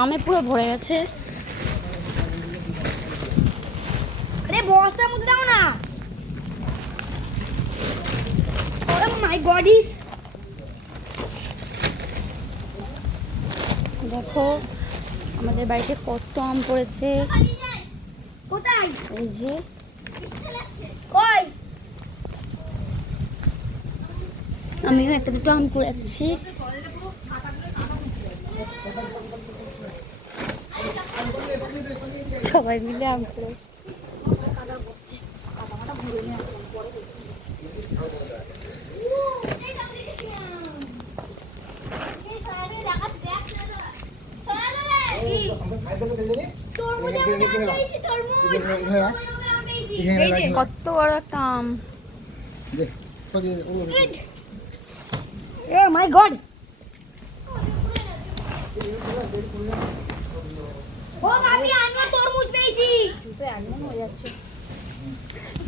আমে পুরো ভরে গেছে। আরে বস্তার মধ্যে দাও না। ওরে মাই গডিস, দেখো আমাদের বাড়িতে কত আম পড়েছে। কোথায়? এই যে কই? আমিও একটা দুটো আম কুড়াচ্ছি। সবাই মিলে আম কুড়াচ্ছি। কত বড় একটা আম। এ মাই গড, ও ভাবি আমি তরমুজ পেয়েছি।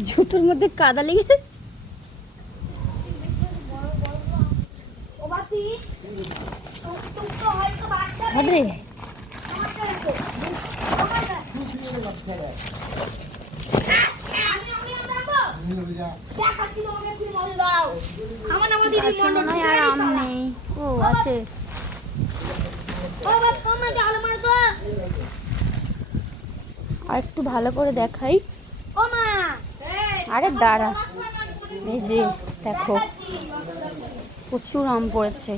জুতোর মধ্যে কাদা লেগে যাচ্ছে। ও ভাবি তুই তো হয়তো বাচ্চা ভাবরে আজকে মনে হয় আর আম নেই। ও আছে, আর একটু ভালো করে দেখাই। আরে দাঁড়া, এই যে দেখো প্রচুর আম পড়েছে।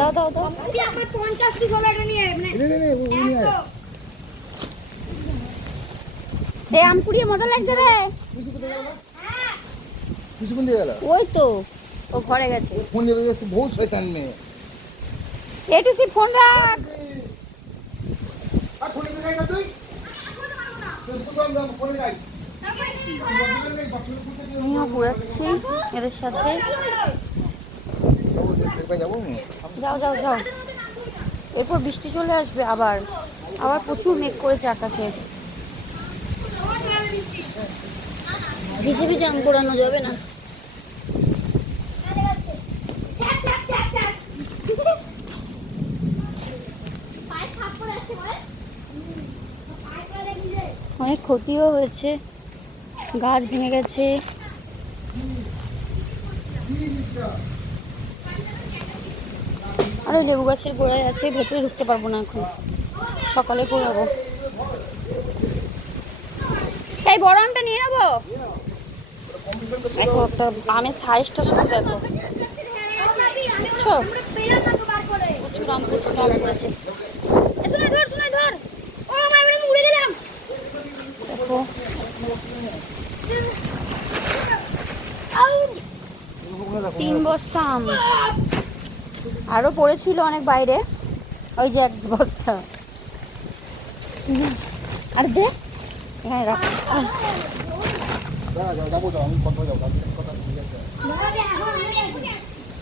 দাও দাও দাও। এই আম কুড়িয়ে মজা লাগছে রে। ওই তো ও ঘরে গেছে। বহুত শয়তান মেয়ে। একটু সে ফোন রাখ। আমিও ঘুরাচ্ছি এদের সাথে। যাও যাও যাও, এরপর বৃষ্টি চলে আসবে আবার। আবার প্রচুর মেঘ করেছে আকাশে। ভিজে ভিজে আম পোড়ানো যাবে না। অনেক ক্ষতিও হয়েছে, গাছ ভেঙে গেছে। আর ওই লেবু গাছের গোড়ায় আছে, ভেতরে ঢুকতে পারবো না এখন, সকালে পোড়াবো। এই বড় আমটা নিয়ে নেবো। দেখো একটা আমের সাইজটা শুধু দেখো, বুঝছো? প্রচুর আম পড়েছে। দেখো 3 বস্তা আম আরো পড়েছিল অনেক বাইরে, ওই যে 1 বস্তা। আর দে এখানে রাখ।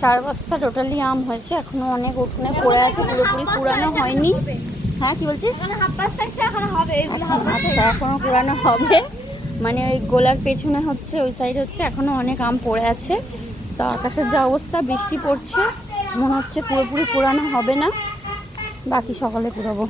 4 বস্তা টোটালি আম হয়েছে। এখনো অনেক উঠোনে পড়ে আছে, পুরোপুরি কুড়ানো হয়নি। হ্যাঁ কি বলছিস? আচ্ছা এখনো কুড়ানো হবে, মানে ওই গোলার পেছনে হচ্ছে, ওই সাইড হচ্ছে, এখনো অনেক আম পড়ে আছে। তো আকাশের যা অবস্থা, বৃষ্টি পড়ছে, মনে হচ্ছে পুরোপুরি কুড়ানো হবে না, বাকি সকালে কুড়াবো।